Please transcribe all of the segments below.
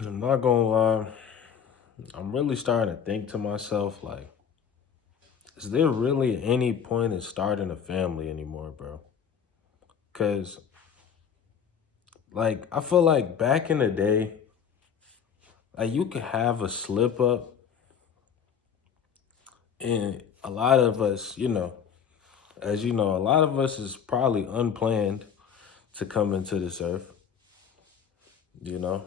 I'm not gonna lie. I'm really starting to think to myself, like, is there really any point in starting a family anymore, bro? Cause like I feel like back in the day, like you could have a slip up and a lot of us, as you know, a lot of us is probably unplanned to come into this earth, you know?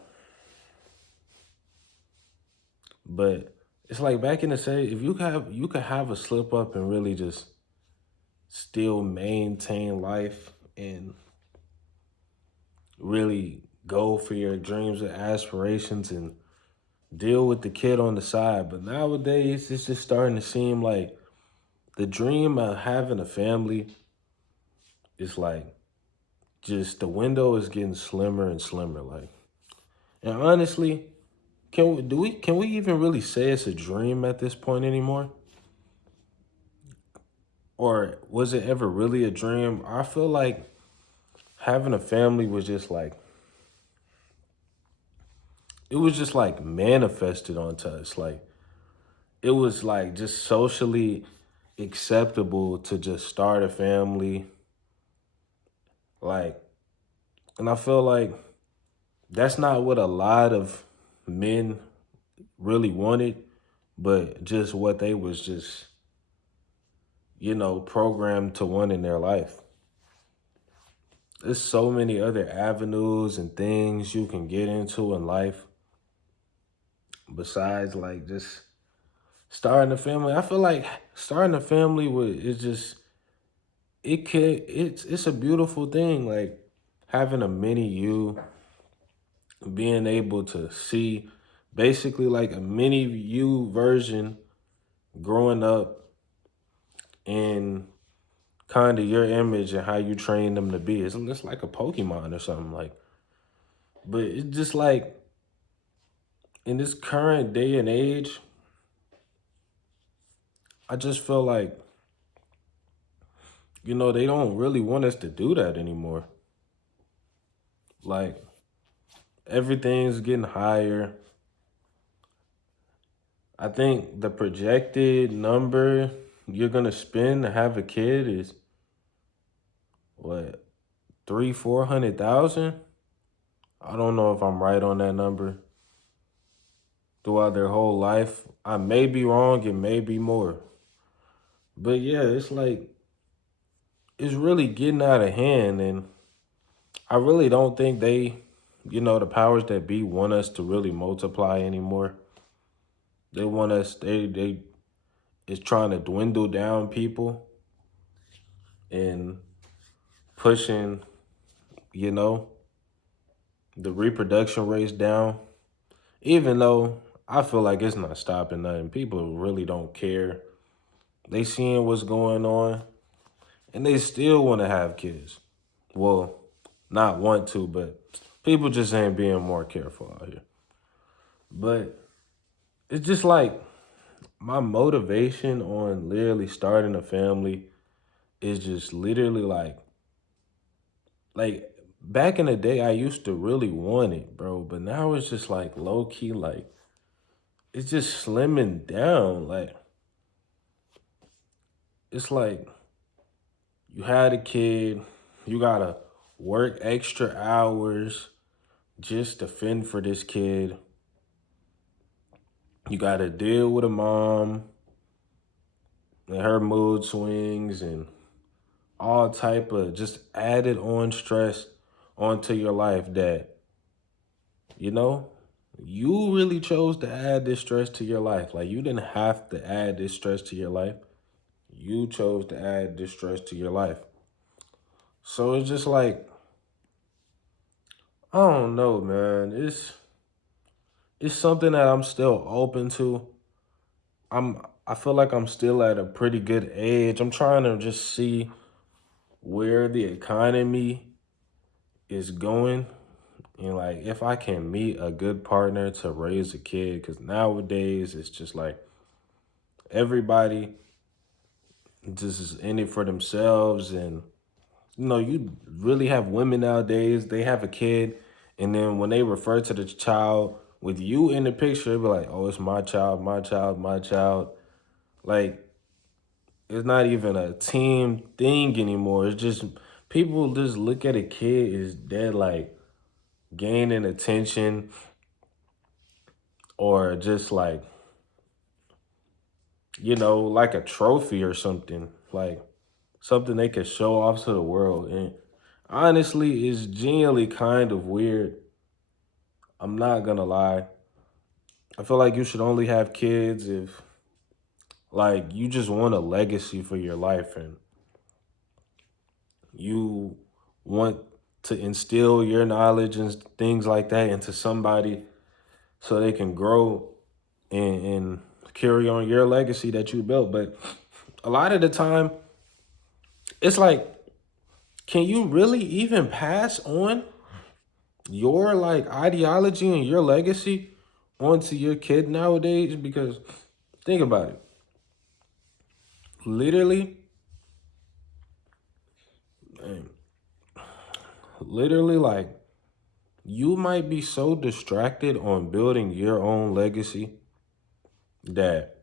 But it's like back in the day, if you could have a slip up and really just still maintain life and really go for your dreams and aspirations and deal with the kid on the side. But nowadays, it's just starting to seem like the dream of having a family is like just the window is getting slimmer and slimmer. Like, and honestly, can we even really say it's a dream at this point anymore? Or was it ever really a dream? I feel like having a family was just like it was just like manifested onto us. Like it was like just socially acceptable to just start a family. Like, and I feel like that's not what a lot of men really wanted, but just what they was just, programmed to want in their life. There's so many other avenues and things you can get into in life besides like just starting a family. I feel like starting a family with is just it's a beautiful thing. Like having a mini you, being able to see basically like a mini you version growing up in kind of your image and how you train them to be. It's like a Pokemon or something like. But it's just like in this current day and age, I just feel like they don't really want us to do that anymore. Like everything's getting higher. I think the projected number you're gonna spend to have a kid is what, 400,000. I don't know if I'm right on that number. Throughout their whole life, I may be wrong. It may be more, but yeah, it's like it's really getting out of hand, and I really don't think the powers that be want us to really multiply anymore. They want us. They is trying to dwindle down people and pushing, you know, the reproduction rates down. Even though I feel like it's not stopping nothing. People really don't care. They seeing what's going on and they still want to have kids. Well, not want to, but people just ain't being more careful out here. But it's just like my motivation on literally starting a family is just literally like back in the day I used to really want it, bro, but now it's just like low key like it's just slimming down. Like it's like you had a kid, you gotta work extra hours just to fend for this kid. You gotta deal with a mom and her mood swings and all type of just added on stress onto your life that, you know, you really chose to add this stress to your life. Like you didn't have to add this stress to your life. You chose to add this stress to your life. So it's just like, I don't know, man. It's something that I'm still open to. I feel like I'm still at a pretty good age. I'm trying to just see where the economy is going and like if I can meet a good partner to raise a kid cuz nowadays it's just like everybody just is in it for themselves. And you really have women nowadays, they have a kid and then when they refer to the child with you in the picture, it'd be like, oh, it's my child, my child, my child. Like, it's not even a team thing anymore. It's just people just look at a kid as they're like gaining attention or just like, like a trophy or something. Like something they could show off to the world. And honestly, it's genuinely kind of weird. I'm not gonna lie. I feel like you should only have kids if like you just want a legacy for your life and you want to instill your knowledge and things like that into somebody so they can grow and carry on your legacy that you built. But a lot of the time, it's like, can you really even pass on your like ideology and your legacy onto your kid nowadays? Because think about it. Literally, man, literally, like you might be so distracted on building your own legacy that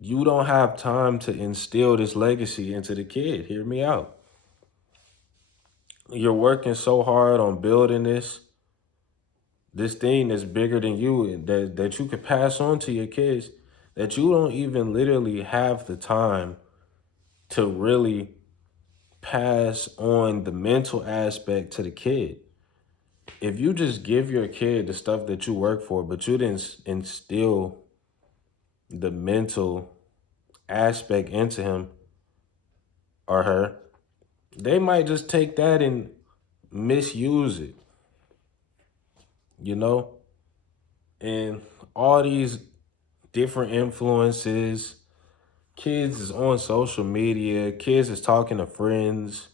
you don't have time to instill this legacy into the kid. Hear me out. You're working so hard on building this thing that's bigger than you and that you could pass on to your kids that you don't even literally have the time to really pass on the mental aspect to the kid. If you just give your kid the stuff that you work for, but you didn't instill the mental aspect into him or her, they might just take that and misuse it, you know? And all these different influences, kids is on social media, kids is talking to friends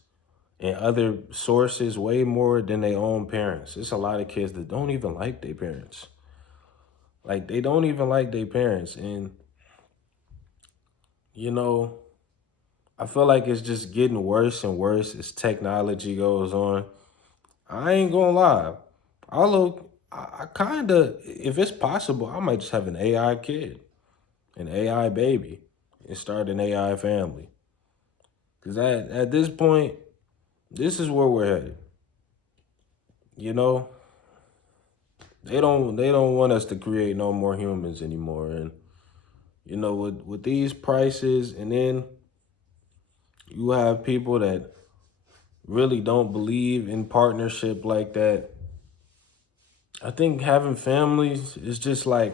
and other sources way more than their own parents. It's a lot of kids that don't even like their parents. Like they don't even like their parents. And, you know, I feel like it's just getting worse and worse as technology goes on. I ain't gonna lie. Although I kind of, if it's possible, I might just have an AI kid, an AI baby, and start an AI family. Because at this point, this is where we're headed. You know, they don't want us to create no more humans anymore. And with these prices, and then you have people that really don't believe in partnership like that. I think having families is just like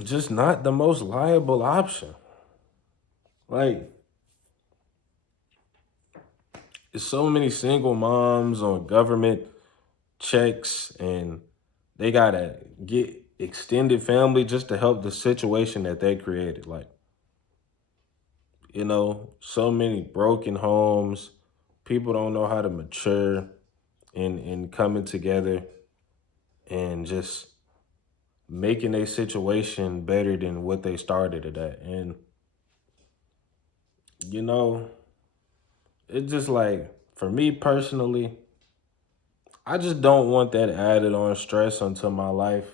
just not the most liable option. Like, there's so many single moms on government checks and they gotta get extended family just to help the situation that they created. Like, so many broken homes. People don't know how to mature and coming together and just making a situation better than what they started it at. And you know, it's just like for me personally, I just don't want that added on stress onto my life.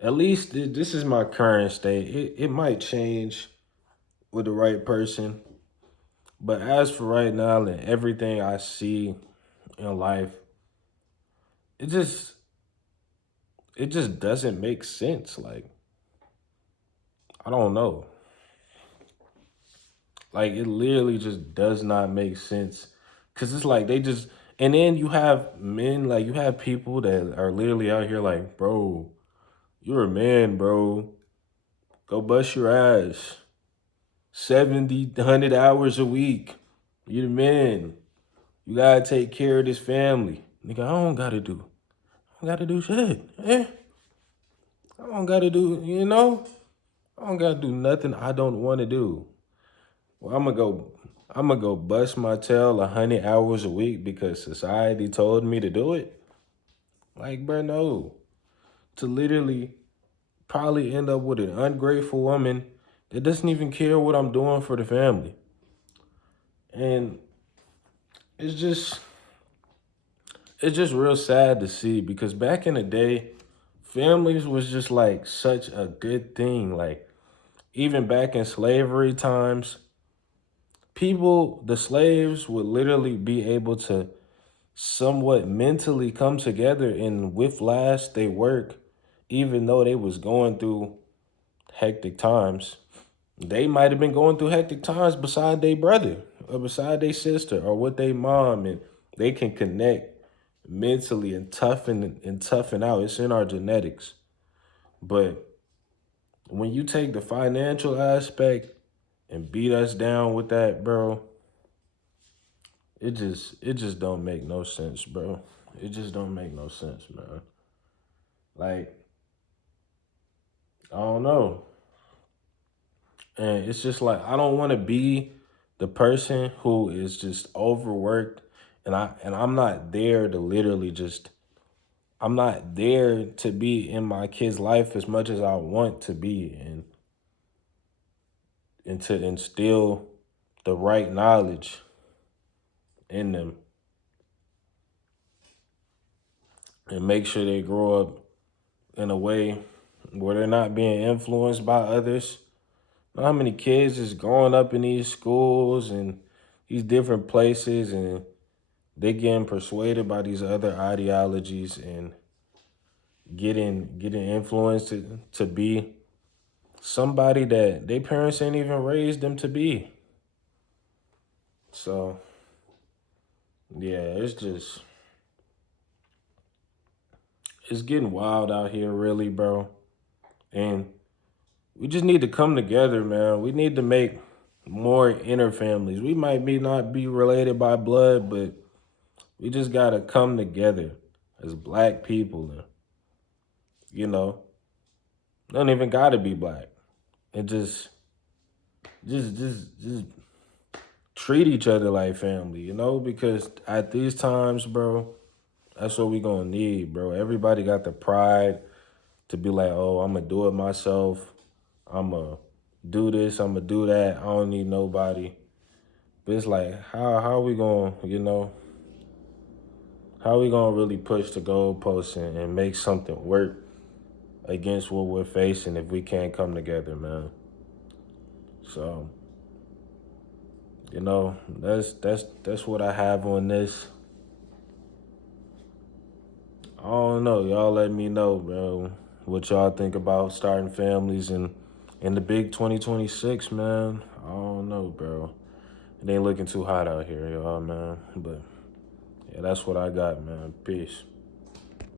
At least this is my current state. It might change with the right person. But as for right now and everything I see in life, it just it just doesn't make sense. Like, I don't know. Like it literally just does not make sense. Cause it's like they just and then you have men, like you have people that are literally out here like, bro, you're a man, bro. Go bust your ass. 70, 100 hours a week. You're the man. You gotta take care of this family. Nigga, I don't gotta do. I don't gotta do shit. I don't gotta do. I don't gotta do nothing I don't wanna do. Well, I'm gonna go bust my tail 100 hours a week because society told me to do it. Like, bro, no. To literally probably end up with an ungrateful woman that doesn't even care what I'm doing for the family. And it's just it's just real sad to see because back in the day, families was just like such a good thing. Like even back in slavery times, people, the slaves would literally be able to somewhat mentally come together and with last they work, even though they was going through hectic times. They might have been going through hectic times beside their brother or beside their sister or with their mom, and they can connect mentally and toughen out. It's in our genetics. But when you take the financial aspect and beat us down with that, bro, it just don't make no sense, bro. It just don't make no sense, man. Like, I don't know. And it's just like I don't want to be the person who is just overworked and I'm not there to literally just I'm not there to be in my kid's life as much as I want to be and to instill the right knowledge in them and make sure they grow up in a way where they're not being influenced by others. Know how many kids is growing up in these schools and these different places and they getting persuaded by these other ideologies and getting influenced to be somebody that their parents ain't even raised them to be. So yeah, it's getting wild out here, really, bro. And we just need to come together, man. We need to make more inner families. We might be not be related by blood, but we just gotta come together as black people. And, you know, don't even gotta be black. And just treat each other like family, because at these times, bro, that's what we gonna need, bro. Everybody got the pride to be like, oh, I'm gonna do it myself. I'm gonna do this. I'm gonna do that. I don't need nobody. But it's like, how we gonna, how we gonna really push the goalposts and make something work against what we're facing if we can't come together, man? So, that's what I have on this. I don't know. Y'all let me know, bro, what y'all think about starting families and in the big 2026, man. I don't know, bro. It ain't looking too hot out here, y'all, man. But yeah, that's what I got, man. Peace.